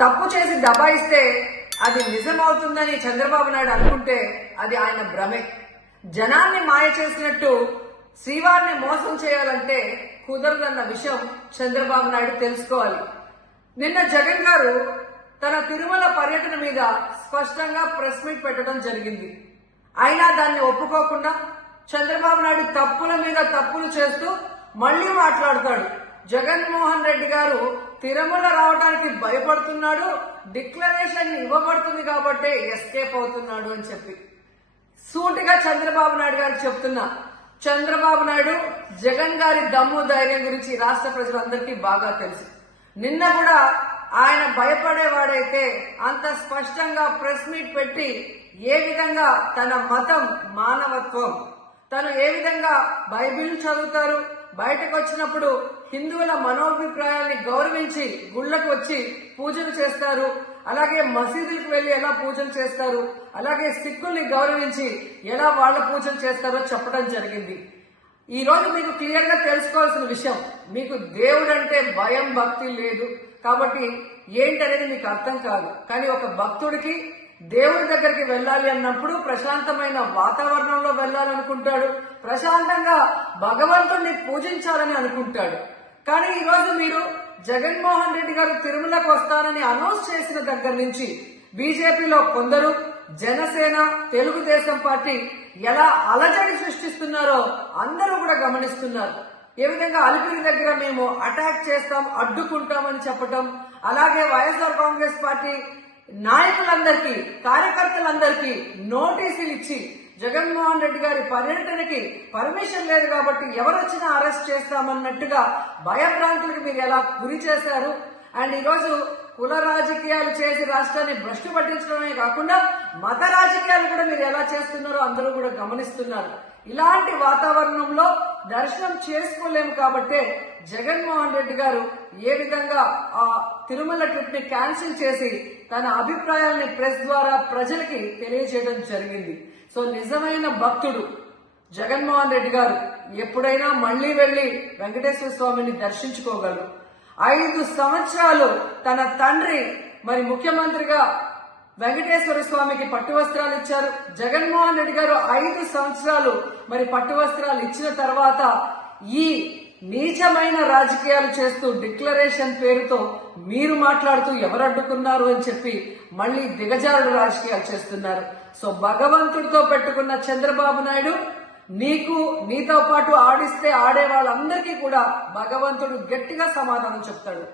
తప్పు చేసి దబాయిస్తే అది నిజమవుతుందని చంద్రబాబు నాయుడు అనుకుంటే అది ఆయన భ్రమే. జనాన్ని మాయ చేసినట్టు శ్రీవారిని మోసం చేయాలంటే కుదరదన్న విషయం చంద్రబాబు నాయుడు తెలుసుకోవాలి. నిన్న జగన్ గారు తన తిరుమల పర్యటన మీద స్పష్టంగా ప్రెస్ మీట్ పెట్టడం జరిగింది. అయినా దాన్ని ఒప్పుకోకుండా చంద్రబాబు నాయుడు తప్పుల మీద తప్పులు చేస్తూ మళ్లీ మాట్లాడతాడు. జగన్మోహన్ రెడ్డి గారు తిరుమల రావడానికి భయపడుతున్నాడు, డిక్లరేషన్ ఇవ్వబడుతుంది కాబట్టి ఎస్కేప్ అవుతున్నాడు అని చెప్పి సూటిగా చంద్రబాబు నాయుడు గారికి చెప్తున్నా. చంద్రబాబు నాయుడు జగన్ గారి దమ్ము ధైర్యం గురించి రాష్ట్ర ప్రజలందరికీ బాగా తెలుసు. నిన్న కూడా ఆయన భయపడేవాడైతే అంత స్పష్టంగా ప్రెస్ మీట్ పెట్టి ఏ విధంగా తన మతం మానవత్వం, తను ఏ విధంగా బైబిల్ చదువుతారు, బయటకు వచ్చినప్పుడు హిందువుల మనోభిప్రాయాల్ని గౌరవించి గుళ్లకు వచ్చి పూజలు చేస్తారు, అలాగే మసీదులకు వెళ్లి ఎలా పూజలు చేస్తారు, అలాగే సిక్కుల్ని గౌరవించి ఎలా వాళ్ళ పూజలు చేస్తారో చెప్పడం జరిగింది. ఈ రోజు మీకు క్లియర్ గా తెలుసుకోవాల్సిన విషయం, మీకు దేవుడు అంటే భయం భక్తి లేదు కాబట్టి ఏంటనేది మీకు అర్థం కాదు. కానీ ఒక భక్తుడికి దేవుడి దగ్గరికి వెళ్ళాలి అన్నప్పుడు ప్రశాంతమైన వాతావరణంలో వెళ్ళాలనుకుంటాడు, ప్రశాంతంగా భగవంతుడిని పూజించాలని అనుకుంటాడు. కానీ ఈ రోజు మీరు జగన్మోహన్ రెడ్డి గారు తిరుమలకు వస్తారని అనౌన్స్ చేసిన దగ్గర నుంచి బీజేపీలో కొందరు, జనసేన, తెలుగుదేశం పార్టీ ఎలా అలజడి సృష్టిస్తున్నారో అందరూ కూడా గమనిస్తున్నారు. ఏ విధంగా అలిపిరి దగ్గర మేము అటాక్ చేస్తాం, అడ్డుకుంటామని చెప్పటం, అలాగే వైఎస్ఆర్ కాంగ్రెస్ పార్టీ నాయకులందరికీ, కార్యకర్తలందరికీ నోటీసులు ఇచ్చి జగన్మోహన్ రెడ్డి గారి పర్యటనకి పర్మిషన్ లేదు కాబట్టి ఎవరొచ్చినా అరెస్ట్ చేస్తామన్నట్టుగా భయభ్రాంతులకు మీరు ఎలా గురి చేశారు. అండ్ ఈరోజు కుల రాజకీయాలు చేసి రాష్ట్రాన్ని భ్రష్టు పట్టించడమే కాకుండా మత రాజకీయాలు కూడా మీరు ఎలా చేస్తున్నారో అందరూ కూడా గమనిస్తున్నారు. ఇలాంటి వాతావరణంలో దర్శనం చేసుకోలేము కాబట్టే జగన్మోహన్ రెడ్డి గారు ఏ విధంగా ఆ తిరుమల ట్రిప్ ని క్యాన్సిల్ చేసి తన అభిప్రాయాల్ని ప్రెస్ ద్వారా ప్రజలకి తెలియజేయడం జరిగింది. సో నిజమైన భక్తుడు జగన్మోహన్ రెడ్డి గారు ఎప్పుడైనా మళ్లీ వెళ్లి వెంకటేశ్వర స్వామిని దర్శించుకోగలరు. 5 సంవత్సరాలు తన తండ్రి మరి ముఖ్యమంత్రిగా వెంకటేశ్వర స్వామికి పట్టు వస్త్రాలు ఇచ్చారు. జగన్మోహన్ రెడ్డి గారు 5 సంవత్సరాలు మరి పట్టు వస్త్రాలు ఇచ్చిన తర్వాత ఈ నీచమైన రాజకీయాలు చేస్తూ డిక్లరేషన్ పేరుతో మీరు మాట్లాడుతూ ఎవరు అడ్డుకున్నారు అని చెప్పి మళ్లీ దిగజారుడు రాజకీయాలు చేస్తున్నారు. సో భగవంతుడితో పెట్టుకున్న చంద్రబాబు నాయుడు నీతో పాటు ఆడిస్తే ఆడే వాళ్ళందరికీ కూడా భగవంతుడు గట్టిగా సమాధానం చెప్తాడు.